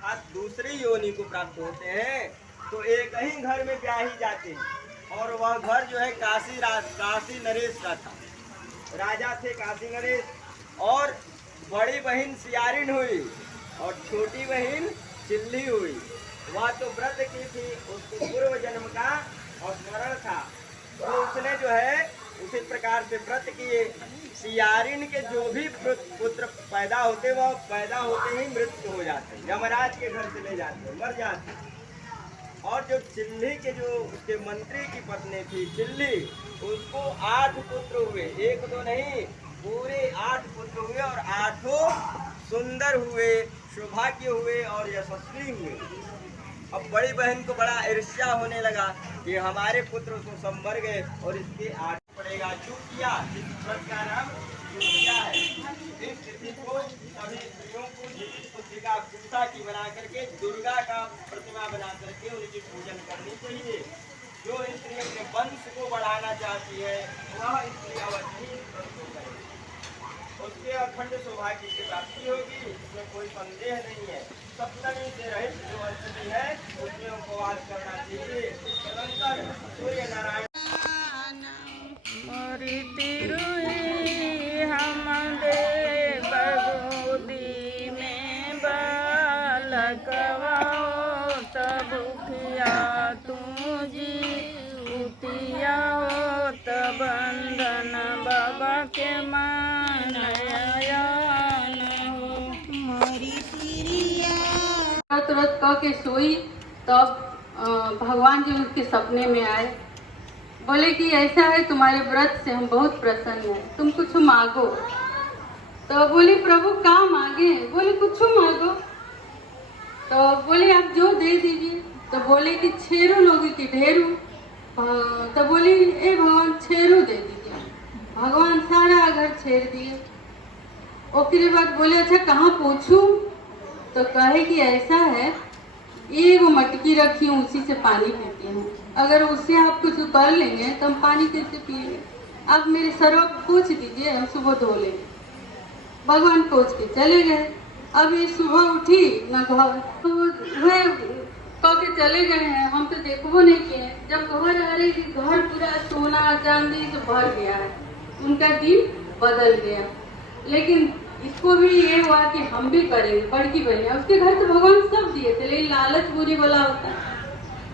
अर्थात दूसरी योनि को प्राप्त होते हैं तो एक ही घर में ब्याही जाते हैं। और वह घर जो है काशी नरेश का था। राजा थे काशी नरेश, और बड़ी बहन सियारिन हुई और छोटी बहन चिल्ली हुई। वह तो व्रत की थी, उसको पूर्व जन्म का और स्मरण था, तो उसने जो है उसी प्रकार से व्रत किए। सियारिन के जो भी पुत्र पैदा होते वह पैदा होते ही मृत्यु हो जाते, यमराज के घर चले जाते, मर जाते। और जो चिल्ली के जो उसके मंत्री की पत्नी थी चिल्ली, उसको 8 पुत्र हुए, एक दो नहीं, पूरे 8 पुत्र हुए और 8 सुंदर हुए, सौभाग्य हुए और यशस्वी हुए। अब बड़ी बहन को बड़ा ईर्ष्या होने लगा कि हमारे पुत्र तो सब मर गए और इसके 8 पड़ेगा। चूकिया, इस व्रत का नाम चूकिया है। इस तिथि को सभी स्त्रियों को पुत्रिका कुत्ता की बना करके दुर्गा का प्रतिमा बना करके उनकी पूजन करनी चाहिए। जो स्त्री अपने वंश को बढ़ाना चाहती है वह स्त्री अवश्य ही व्रत को करे, उसके अखंड सौभाग्य की प्राप्ति होगी, इसमें कोई संदेह नहीं है। सप्तमी से रहित जो स्थिति है उसमें उपवास करना चाहिए। तदनंतर सूर्य नारायण हम दे बगोदी में बालकवा तब उठिया तुझी उतिया तब बंधन बाबा के तुरंत कह के सोई। तब भगवान जी उसके सपने में आए, बोले कि ऐसा है तुम्हारे व्रत से हम बहुत प्रसन्न हैं, तुम कुछ मांगो। तो बोली प्रभु क्या मांगे? बोले कुछ मांगो। तो बोले आप जो दे दीजिए। तो बोले कि 6 लोगों की ढेरू। तो बोली ए भगवान 6 दे दीजिए। भगवान सारा घर छेड़ दिए। उसके बाद बोले अच्छा कहाँ पूछूं? तो कहे कि ऐसा है, ये वो मटकी रखी हूँ उसी से पानी पीती हूँ, अगर उससे आप कुछ उतर लेंगे तो हम पानी कैसे पिएंगे? आप मेरे सर्व पूछ दीजिए, हम सुबह धो लेंगे। भगवान पूछ के चले गए। अब ये सुबह उठी न घर तो वह कह के चले गए हैं, हम तो देखो नहीं किए। जब घर आ रही घर पूरा सोना चांदी से भर गया है, उनका दिन बदल गया। लेकिन इसको भी ये हुआ कि हम भी करेंगे, बड़की बहन उसके घर तो भगवान सब दिए थे, लेकिन लालच बुरी वाला होता है।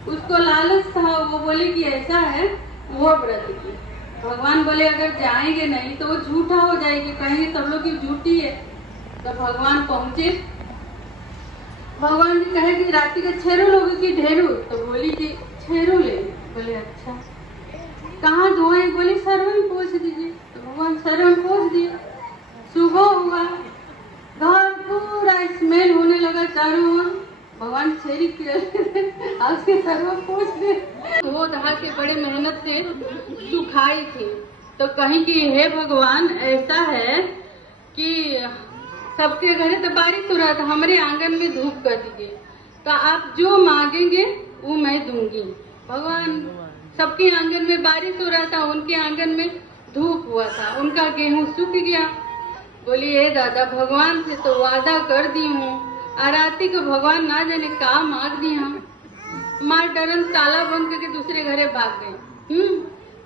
उसको लालच था, वो बोले कि ऐसा है वो व्रत की। भगवान बोले अगर जाएंगे नहीं तो वो झूठा हो जाएगी, कहेंगे सब लोग की झूठी है। तो भगवान पहुंचे। भगवान जी कहे कि रात्रि के 6 लोगों की ढेरू। तो बोली कि 6 ले। बोले अच्छा कहाँ धोए? बोले सर्व में पोछ दीजिए। तो भगवान सर्व में पोछ दिए। सुबह हुआ, घर पूरा स्मेल होने लगा चारों ओर। भगवान छेरी उसके सर्व पोछ दे। वो दहा के बड़े मेहनत से सुखाई थी। तो कहीं कि हे भगवान ऐसा है कि सबके घरे तो बारिश हो रहा था, हमारे आंगन में धूप कर दीजिए, तो आप जो मांगेंगे वो मैं दूंगी। भगवान सबके आंगन में बारिश हो रहा था, उनके आंगन में धूप हुआ था, उनका गेहूं सूख गया। बोली ए दादा भगवान से तो वादा कर दी हूँ, आराती को भगवान ना जाने का मांग दिया। मार डरन ताला बंद करके दूसरे घरे भाग गए।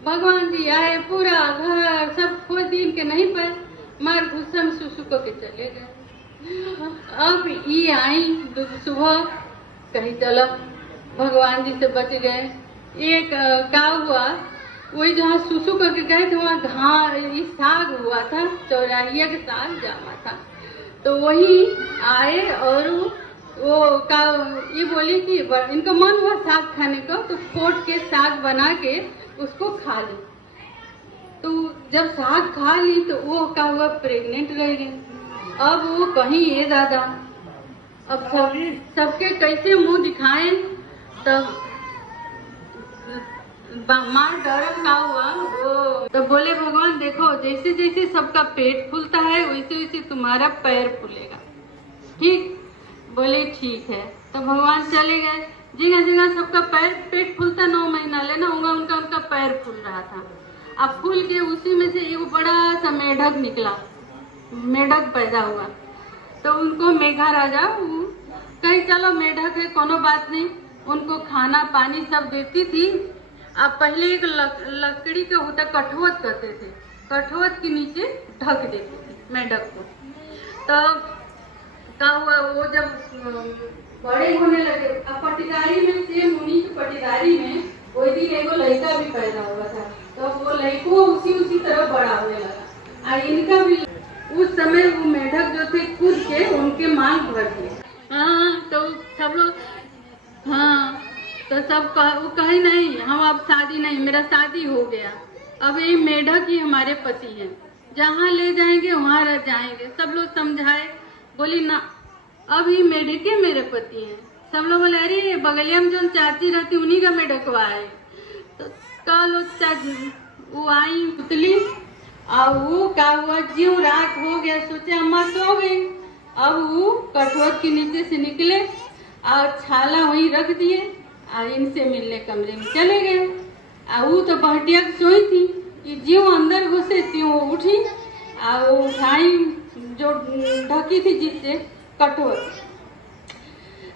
भगवान जी आए, पूरा घर सब खोज दी के नहीं पाए, मार गुस्सा में सुसु को के चले गए। अब ये आई सुबह, कहीं चलो भगवान जी से बच गए। एक का हुआ, वही जहाँ सुसु करके गए थे वहाँ साग हुआ था, चौराहिया के साग जामा था। तो वही आए और वो का ये बोली कि इनको मन हुआ साग खाने को, तो कोट के साग बना के उसको खा ली। तो जब साग खा ली तो वो का हुआ प्रेग्नेंट रह गई। अब वो कहीं ये दादा अब सबके कैसे मुंह दिखाएं। तब मार डर का हुआ वो तो बोले भगवान देखो जैसे जैसे सबका पेट फूलता है वैसे वैसे तुम्हारा पैर फूलेगा, ठीक? बोले ठीक है। तो भगवान चले गए, जगह जगह सबका पेट फूलता, 9 महीना लेना होगा उनका पैर फूल रहा था। अब फूल के उसी में से एक बड़ा सा मेढक निकला, मेढक पैदा हुआ। तो उनको मेघा राजा कहीं चलो मेढक है कोनो बात नहीं, उनको खाना पानी सब देती थी। अब पहले एक लकड़ी का होता कठोत कहते थे, कठोत के नीचे ढक देती थी मेढक को। तो क्या हुआ, वो जब बड़े होने लगे, अब पटीदारी में सेम उन्हीं की पटीदारी में कोई दिन एगो लड़का भी पैदा हुआ था, तो वो लड़को उसी तरह बड़ा होने लगा। और इनका भी उस समय वो मेढक जो थे कूद के उनके मांग भर दिए। हाँ, तो सब लोग हाँ, तो सब वो कहे नहीं हम अब शादी नहीं, मेरा शादी हो गया, अब ये मेढक ही हमारे पति हैं, जहाँ ले जाएंगे वहाँ रह जाएंगे। सब लोग समझाए, बोली ना अब ये मेढके मेरे पति हैं। सब लोग बोले अरे बगलिया में जो चाची रहती उन्हीं का मेढकवा है। तो कल चाची वो आई पुतली, और वो क्या हुआ, ज्यों रात हो गया सोचे अम्मा सो गई। अब वो कठोत के नीचे से निकले और छाला वहीं रख दिए और इनसे मिलने कमरे में चले गए। और वो तो बहटिया सोई थी कि ज्यों अंदर घुसे त्यों उठी और उठाई जो ढकी थी जिससे कठोत,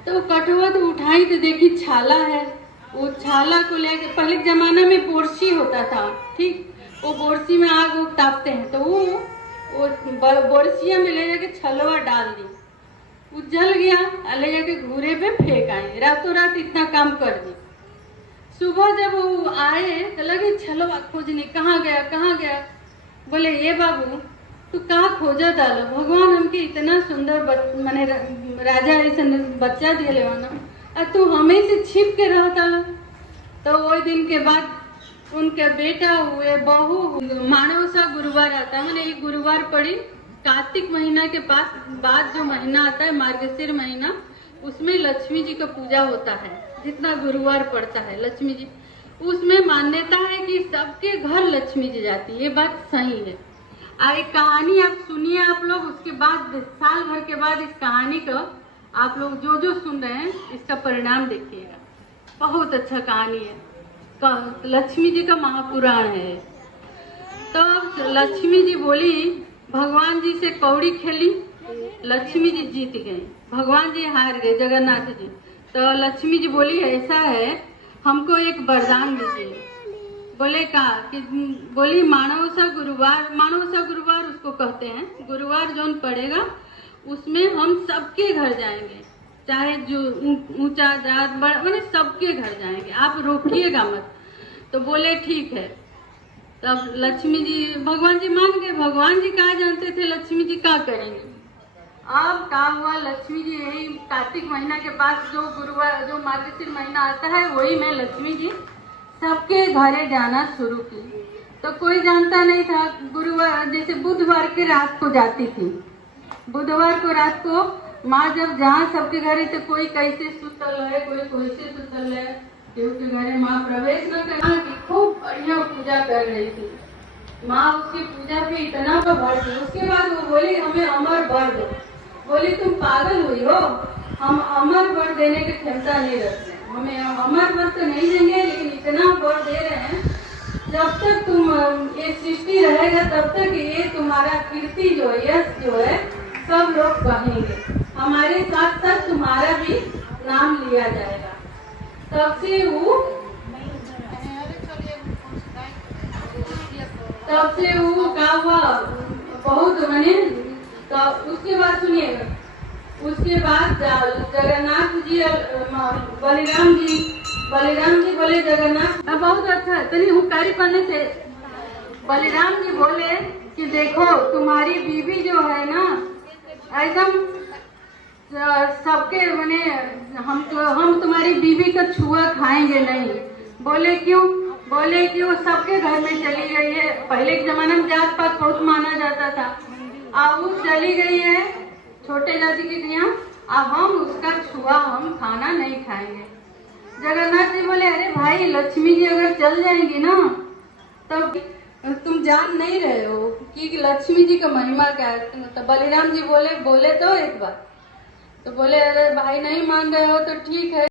तो कठोत उठाई तो देखी छाला है। वो छाला को लेके पहले के जमाना में बोरसी होता था, ठीक, वो बोरसी में आग उग तापते हैं, तो वो बोरसिया में ले जाके छलवा डाल दी, वो जल गया और ले जाके घूरे पे फेंक आए। रातों रात इतना काम कर दी। सुबह जब वो आए तो लगे छलवा खोजने, कहाँ गया। बोले ये बाबू तू कहाँ खोजा डालो, भगवान हमके इतना सुंदर माने राजा ऐसा बच्चा दिए लेवाना और तू हमें से छिप के रहता। तो वो दिन के बाद उनके बेटा हुए, बहू, मानवसा गुरुवार आता है, मैंने एक गुरुवार पड़ी, कार्तिक महीना के बाद जो महीना आता है मार्गशीर महीना, उसमें लक्ष्मी जी का पूजा होता है। जितना गुरुवार पड़ता है लक्ष्मी जी, उसमें मान्यता है कि सबके घर लक्ष्मी जी जाती है, ये बात सही है। और एक कहानी आप सुनिए आप लोग, उसके बाद साल भर के बाद इस कहानी को आप लोग जो सुन रहे हैं इसका परिणाम देखिएगा। बहुत अच्छा कहानी है, लक्ष्मी जी का महापुराण है। तो लक्ष्मी जी बोली, भगवान जी से कौड़ी खेली, लक्ष्मी जी जीत गई, भगवान जी हार गए, जगन्नाथ जी। तो लक्ष्मी जी बोली ऐसा है हमको एक वरदान दीजिए। बोले कहा कि बोली मानवसा गुरुवार उसको कहते हैं, गुरुवार जोन पड़ेगा उसमें हम सबके घर जाएंगे, चाहे जो ऊंचा जात बड़ा मैंने सबके घर जाएंगे, आप रोकिएगा मत। तो बोले ठीक है। तब लक्ष्मी जी भगवान जी मान गए। भगवान जी कहाँ जानते थे लक्ष्मी जी क्या करेंगे। अब क्या हुआ, लक्ष्मी जी यही कार्तिक महीना के पास जो गुरुवार जो मार्गशीर महीना आता है वही में लक्ष्मी जी सबके घरे जाना शुरू की। तो कोई जानता नहीं था, गुरुवार जैसे बुधवार के रात को जाती थी, बुधवार को रात को माँ जब जहाँ सबके घरे तो कोई कैसे सुतल है, कोई कैसे सुतल है, क्योंकि घरे माँ प्रवेश न करना की खूब बढ़िया पूजा कर रही थी। माँ उसकी पूजा पे इतना भर दी। उसके बाद वो बोली हमें अमर वर दो। बोली तुम पागल हुई हो, हम अमर वर देने की क्षमता नहीं रखते, हमें अमर वर तो नहीं देंगे लेकिन इतना वर दे रहे हैं जब तक तुम ये सृष्टि रहेगा तब तक ये तुम्हारा कीर्ति जो है, यश जो है सब लोग कहेंगे, हमारे साथ साथ तुम्हारा भी नाम लिया जाएगा। तब से वो क्या हुआ बहुत मैंने। तो उसके बाद सुनिएगा, उसके बाद जगन्नाथ जी बलिराम जी बोले जगन्नाथ बहुत अच्छा है, तनी हुकारी पढ़ने से बलिराम जी बोले कि देखो तुम्हारी बीवी जो है ना एकदम सबके मैंने हम तुम्हारी बीवी का छुआ खाएंगे नहीं। बोले क्यों? बोले कि वो सबके घर में चली गई है, पहले के जमाने में जात पात बहुत माना जाता था, अब वो चली गई है छोटे जाति के यहाँ, अब हम उसका छुआ हम खाना नहीं खाएंगे। जगन्नाथ जी बोले अरे भाई लक्ष्मी जी अगर चल जाएंगी ना तब तुम जान नहीं रहे हो कि लक्ष्मी जी का महिमा क्या है। तो बलिराम जी बोले तो एक बार, तो बोले अरे भाई नहीं मान रहे हो तो ठीक है।